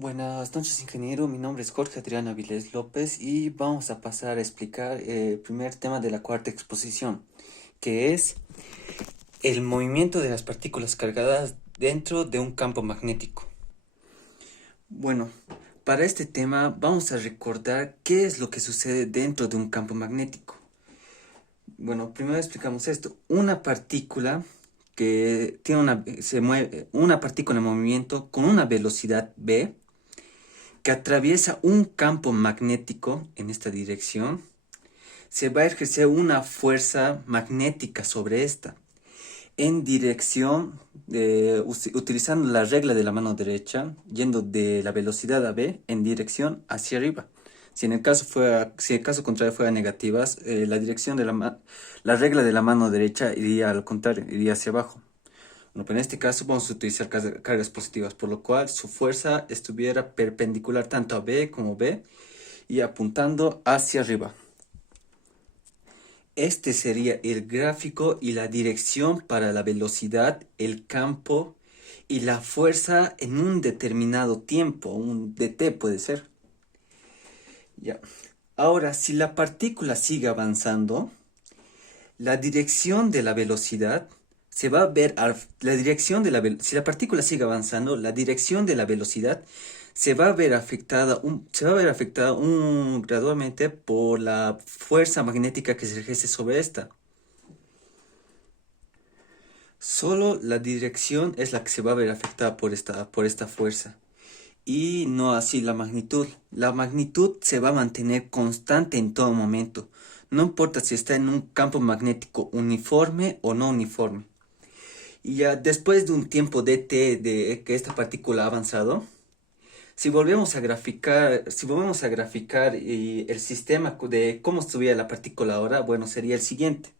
Buenas noches, ingeniero. Mi nombre es Jorge Adrián Avilés López y vamos a pasar a explicar el primer tema de la cuarta exposición, que es el movimiento de las partículas cargadas dentro de un campo magnético. Bueno, para este tema vamos a recordar qué es lo que sucede dentro de un campo magnético. Bueno, primero explicamos esto. Una partícula que tiene se mueve, una partícula en movimiento con una velocidad v que atraviesa un campo magnético en esta dirección, se va a ejercer una fuerza magnética sobre esta en dirección utilizando la regla de la mano derecha, yendo de la velocidad a v en dirección hacia arriba. Si el caso contrario fuera negativas, la regla de la mano derecha iría al contrario, iría hacia abajo. Bueno, pero en este caso vamos a utilizar cargas positivas, por lo cual su fuerza estuviera perpendicular tanto a B como B y apuntando hacia arriba. Este sería el gráfico y la dirección para la velocidad, el campo y la fuerza en un determinado tiempo, un dt puede ser. Ya. Ahora, si la partícula sigue avanzando, la dirección de la velocidad se va a ver, si la partícula sigue avanzando, la dirección de la velocidad se va a ver afectada, gradualmente por la fuerza magnética que se ejerce sobre esta. Solo la dirección es la que se va a ver afectada por esta fuerza. Y no así la magnitud. La magnitud se va a mantener constante en todo momento. No importa si está en un campo magnético uniforme o no uniforme. Y ya después de un tiempo dt de que esta partícula ha avanzado, si volvemos a graficar el sistema de cómo estuviera la partícula ahora, bueno, sería el siguiente.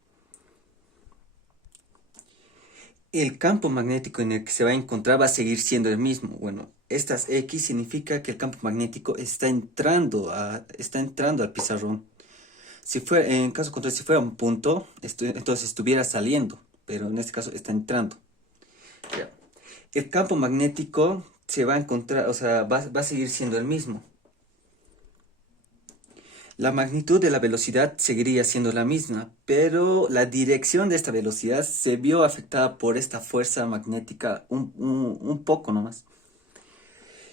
El campo magnético en el que se va a encontrar va a seguir siendo el mismo. Bueno, estas X significa que el campo magnético está entrando al pizarrón. En caso contrario, si fuera un punto, entonces estuviera saliendo, pero en este caso está entrando. Ya. El campo magnético se va a encontrar, o sea, va a seguir siendo el mismo. La magnitud de la velocidad seguiría siendo la misma, pero la dirección de esta velocidad se vio afectada por esta fuerza magnética un poco nomás.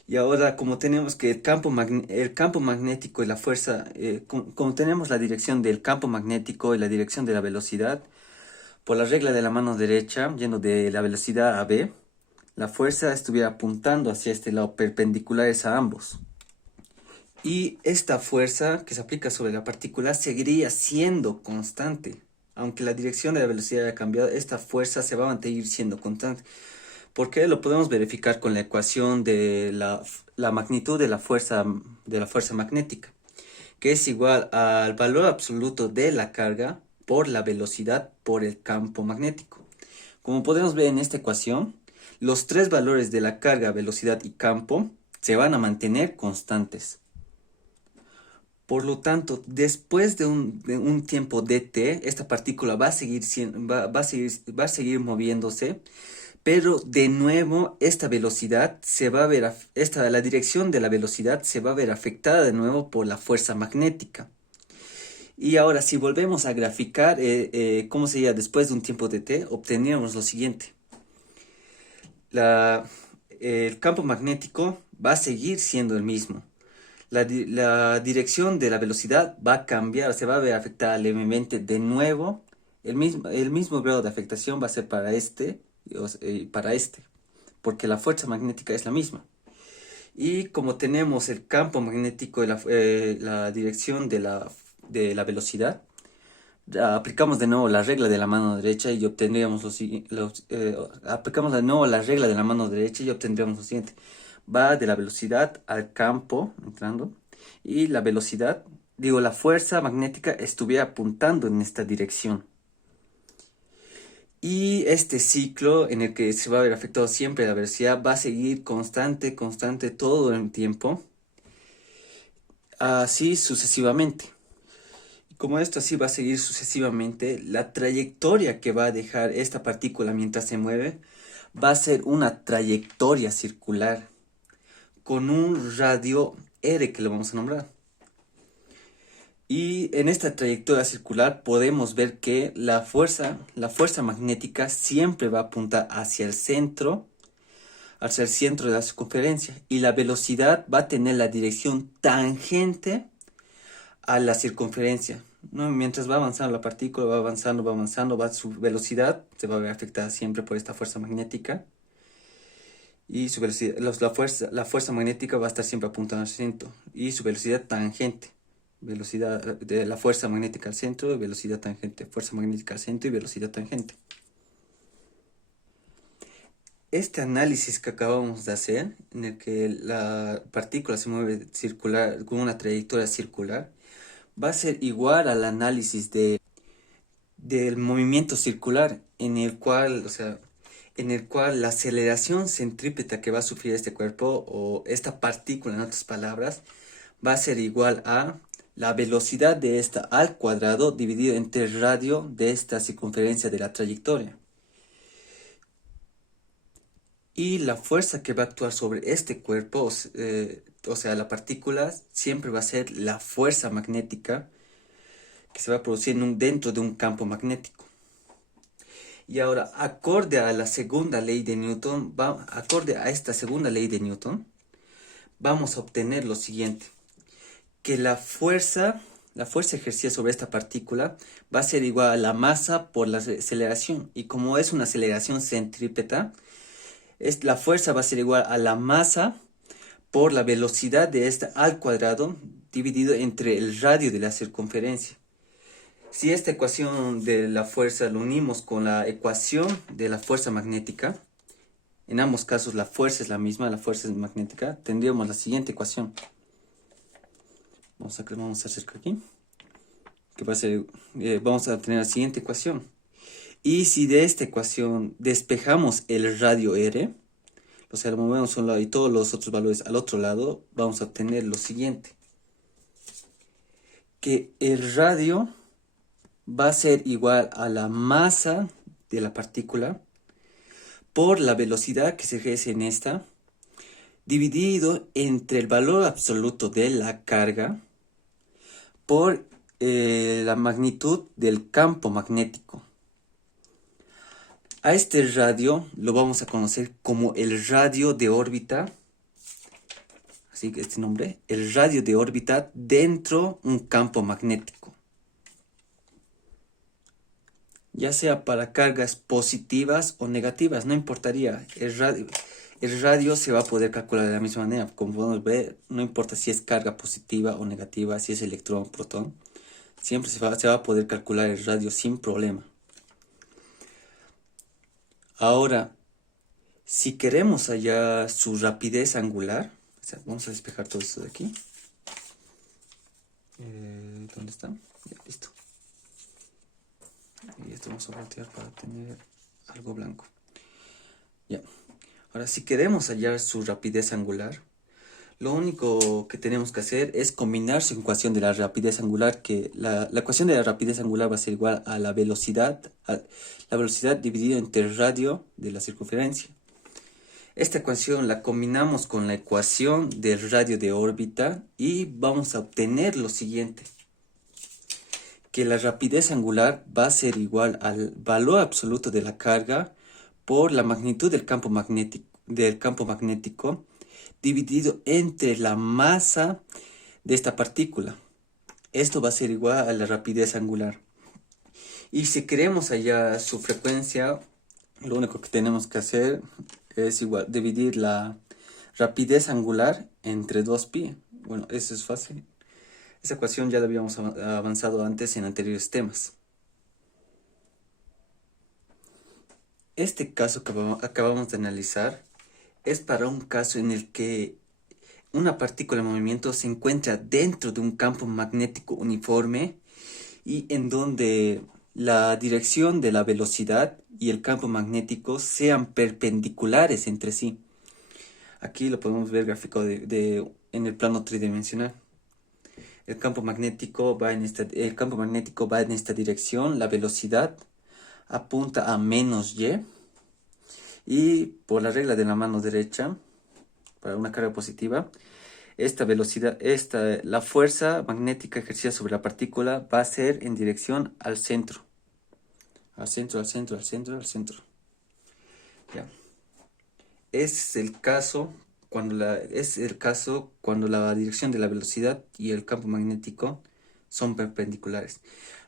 Y ahora, como tenemos que el campo magnético y la fuerza, como tenemos la dirección del campo magnético y la dirección de la velocidad, por la regla de la mano derecha, yendo de la velocidad a v, la fuerza estuviera apuntando hacia este lado, perpendiculares a ambos. Y esta fuerza que se aplica sobre la partícula seguiría siendo constante. Aunque la dirección de la velocidad haya cambiado, esta fuerza se va a mantener siendo constante. ¿Por qué? Lo podemos verificar con la ecuación de la magnitud de la fuerza magnética, que es igual al valor absoluto de la carga por la velocidad por el campo magnético. Como podemos ver en esta ecuación, los tres valores de la carga, velocidad y campo se van a mantener constantes. Por lo tanto, después de un tiempo dt, esta partícula va a seguir moviéndose, pero de nuevo esta velocidad se va a ver, la dirección de la velocidad se va a ver afectada de nuevo por la fuerza magnética. Y ahora, si volvemos a graficar cómo sería después de un tiempo dt, obtendríamos lo siguiente. El campo magnético va a seguir siendo el mismo. La dirección de la velocidad va a cambiar, se va a ver afectada levemente de nuevo. El mismo grado de afectación va a ser para este y para este, porque la fuerza magnética es la misma. Y como tenemos el campo magnético y la dirección de la velocidad, aplicamos de nuevo la regla de la mano derecha y obtendríamos aplicamos de nuevo la regla de la mano derecha y obtendríamos lo siguiente. Va de la velocidad al campo entrando y la fuerza magnética estuviera apuntando en esta dirección. Y este ciclo en el que se va a ver afectado siempre la velocidad va a seguir constante todo el tiempo, así sucesivamente. Como esto así va a seguir sucesivamente, la trayectoria que va a dejar esta partícula mientras se mueve va a ser una trayectoria circular. con un radio R que lo vamos a nombrar. Y en esta trayectoria circular podemos ver que la fuerza magnética siempre va a apuntar hacia el centro de la circunferencia. Y la velocidad va a tener la dirección tangente a la circunferencia, ¿no? Mientras va avanzando la partícula, su velocidad se va a ver afectada siempre por esta fuerza magnética. Y su velocidad, la fuerza magnética va a estar siempre apuntando al centro. Y su velocidad tangente. Velocidad de la fuerza magnética al centro, velocidad tangente. Fuerza magnética al centro y velocidad tangente. Este análisis que acabamos de hacer, en el que la partícula se mueve circular, con una trayectoria circular, va a ser igual al análisis del movimiento circular, en el cual la aceleración centrípeta que va a sufrir este cuerpo o esta partícula, en otras palabras, va a ser igual a la velocidad de esta al cuadrado dividido entre el radio de esta circunferencia de la trayectoria. Y la fuerza que va a actuar sobre este cuerpo, la partícula, siempre va a ser la fuerza magnética que se va a producir dentro de un campo magnético. Y ahora, acorde a esta segunda ley de Newton, vamos a obtener lo siguiente: que la fuerza ejercida sobre esta partícula va a ser igual a la masa por la aceleración. Y como es una aceleración centrípeta, la fuerza va a ser igual a la masa por la velocidad de esta al cuadrado dividido entre el radio de la circunferencia. Si esta ecuación de la fuerza lo unimos con la ecuación de la fuerza magnética, en ambos casos la fuerza es la misma, la fuerza es magnética, tendríamos la siguiente ecuación. Vamos a acercar aquí. Vamos a tener la siguiente ecuación. Y si de esta ecuación despejamos el radio R, o sea, lo movemos a un lado y todos los otros valores al otro lado, vamos a obtener lo siguiente: que el radio va a ser igual a la masa de la partícula por la velocidad que se ejerce en esta, dividido entre el valor absoluto de la carga por la magnitud del campo magnético. A este radio lo vamos a conocer como el radio de órbita, así que este nombre, el radio de órbita dentro de un campo magnético. Ya sea para cargas positivas o negativas, no importaría. El radio se va a poder calcular de la misma manera. Como podemos ver, no importa si es carga positiva o negativa, si es electrón o protón, siempre se va a poder calcular el radio sin problema. Ahora, si queremos hallar su rapidez angular, vamos a despejar todo esto de aquí. ¿Dónde está? Ya, listo. Y esto vamos a voltear para tener algo blanco. Ya. Ahora, si queremos hallar su rapidez angular, lo único que tenemos que hacer es combinar su ecuación de la rapidez angular, que la ecuación de la rapidez angular va a ser igual a la velocidad dividida entre el radio de la circunferencia. Esta ecuación la combinamos con la ecuación del radio de órbita y vamos a obtener lo siguiente: que la rapidez angular va a ser igual al valor absoluto de la carga por la magnitud del campo magnético dividido entre la masa de esta partícula. Esto va a ser igual a la rapidez angular. Y si queremos hallar su frecuencia, lo único que tenemos que hacer es dividir la rapidez angular entre 2pi. Bueno, eso es fácil. Esa ecuación ya la habíamos avanzado antes en anteriores temas. Este caso que acabamos de analizar es para un caso en el que una partícula en movimiento se encuentra dentro de un campo magnético uniforme y en donde la dirección de la velocidad y el campo magnético sean perpendiculares entre sí. Aquí lo podemos ver graficado en el plano tridimensional. El campo magnético va en esta dirección, la velocidad apunta a menos y por la regla de la mano derecha para una carga positiva, esta velocidad, la fuerza magnética ejercida sobre la partícula va a ser en dirección al centro. Al centro, al centro, al centro, al centro. Ya. Es el caso cuando la dirección de la velocidad y el campo magnético son perpendiculares.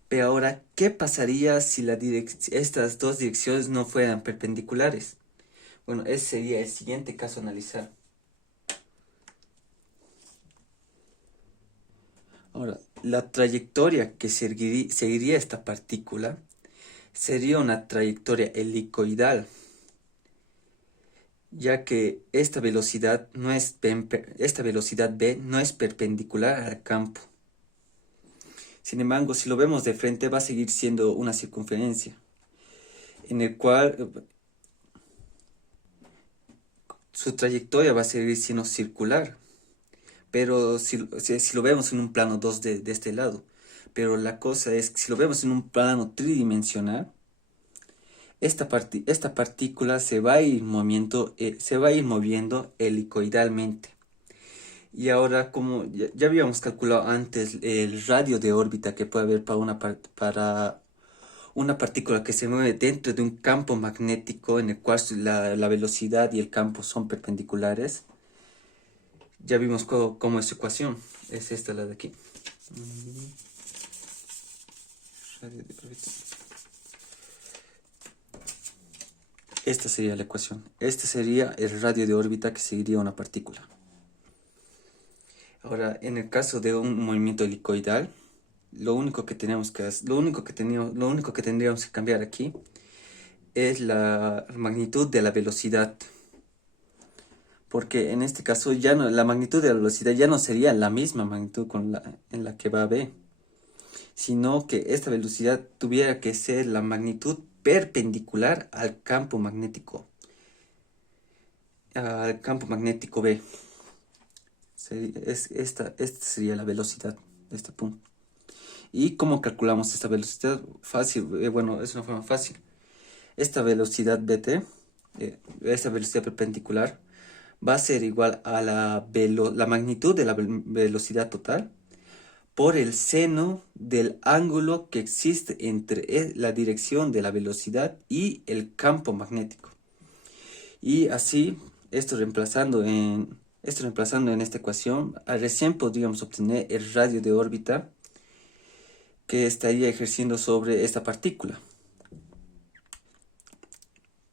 Pero ahora, ¿qué pasaría si estas dos direcciones no fueran perpendiculares? Bueno, ese sería el siguiente caso a analizar. Ahora, la trayectoria que seguiría esta partícula sería una trayectoria helicoidal, ya que esta velocidad v no es perpendicular al campo. Sin embargo, si lo vemos de frente, va a seguir siendo una circunferencia, en el cual su trayectoria va a seguir siendo circular. Pero si lo vemos en un plano 2D de este lado, pero la cosa es que si lo vemos en un plano tridimensional, esta partícula se va a ir moviendo helicoidalmente. Y ahora, como ya habíamos calculado antes el radio de órbita que puede haber para una partícula que se mueve dentro de un campo magnético en el cual la velocidad y el campo son perpendiculares, ya vimos cómo es su ecuación. Es esta la de aquí. Radio de órbita. Esta sería la ecuación. Este sería el radio de órbita que seguiría una partícula. Ahora, en el caso de un movimiento helicoidal, lo único que tendríamos que cambiar aquí es la magnitud de la velocidad. Porque en este caso la magnitud de la velocidad ya no sería la misma magnitud en la que va B, sino que esta velocidad tuviera que ser la magnitud perpendicular al campo magnético B. Esta sería la velocidad de este punto. ¿Y cómo calculamos esta velocidad? Fácil, bueno, es una forma fácil. Esta velocidad VT, esta velocidad perpendicular, va a ser igual a la magnitud de la velocidad total por el seno del ángulo que existe entre la dirección de la velocidad y el campo magnético. Y así, esto reemplazando en esta ecuación, recién podríamos obtener el radio de órbita que estaría ejerciendo sobre esta partícula.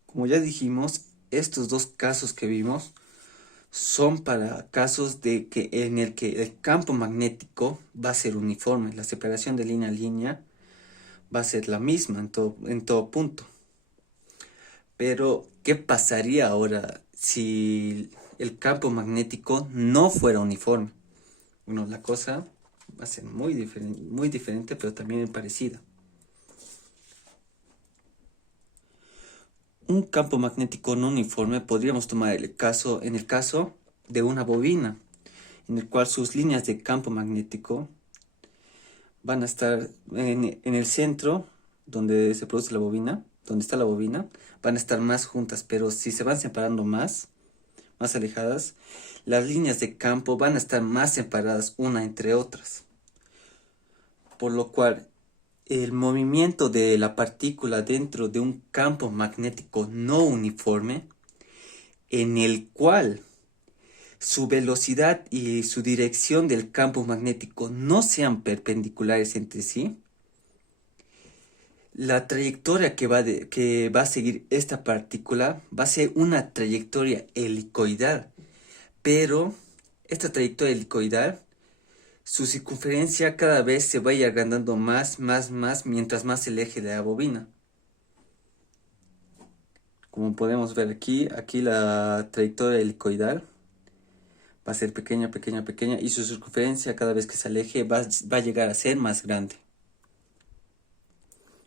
Como ya dijimos, estos dos casos que vimos son para casos en el que el campo magnético va a ser uniforme. La separación de línea a línea va a ser la misma en todo punto. Pero, ¿qué pasaría ahora si el campo magnético no fuera uniforme? Bueno, la cosa va a ser muy diferente, pero también parecida. Un campo magnético no uniforme podríamos tomar en el caso de una bobina, en el cual sus líneas de campo magnético van a estar en el centro donde se produce la bobina, donde está la bobina, van a estar más juntas, pero si se van separando más alejadas, las líneas de campo van a estar más separadas una entre otras. Por lo cual, el movimiento de la partícula dentro de un campo magnético no uniforme, en el cual su velocidad y su dirección del campo magnético no sean perpendiculares entre sí, la trayectoria que va a seguir esta partícula va a ser una trayectoria helicoidal, pero esta trayectoria helicoidal, su circunferencia cada vez se va a ir agrandando más, mientras más se aleje de la bobina. Como podemos ver aquí la trayectoria helicoidal va a ser pequeña, y su circunferencia cada vez que se aleje va a llegar a ser más grande.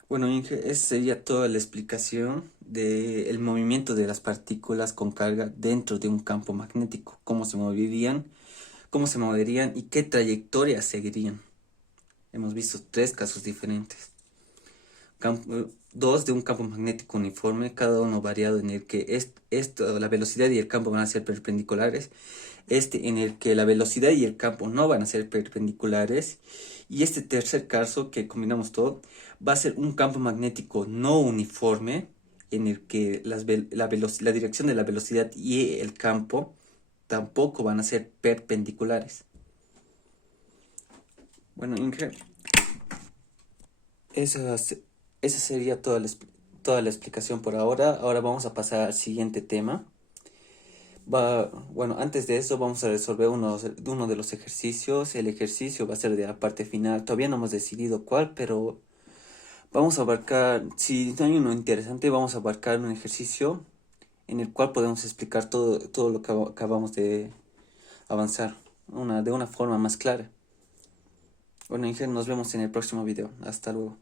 Bueno, Inge, esa sería toda la explicación del movimiento de las partículas con carga dentro de un campo magnético, cómo se moverían y qué trayectoria seguirían. Hemos visto 3 casos diferentes. dos de un campo magnético uniforme, cada uno variado en el que la velocidad y el campo van a ser perpendiculares, este en el que la velocidad y el campo no van a ser perpendiculares, y este tercer caso que combinamos todo va a ser un campo magnético no uniforme en el que la dirección de la velocidad y el campo tampoco van a ser perpendiculares. Bueno, Inge, esa, esa sería toda la explicación por ahora. Ahora vamos a pasar al siguiente tema. Bueno, antes de eso vamos a resolver uno de los ejercicios. El ejercicio va a ser de la parte final. Todavía no hemos decidido cuál, pero vamos a abarcar, si no hay uno interesante, vamos a abarcar un ejercicio en el cual podemos explicar todo lo que acabamos de avanzar de una forma más clara. Bueno, Inge, nos vemos en el próximo video. Hasta luego.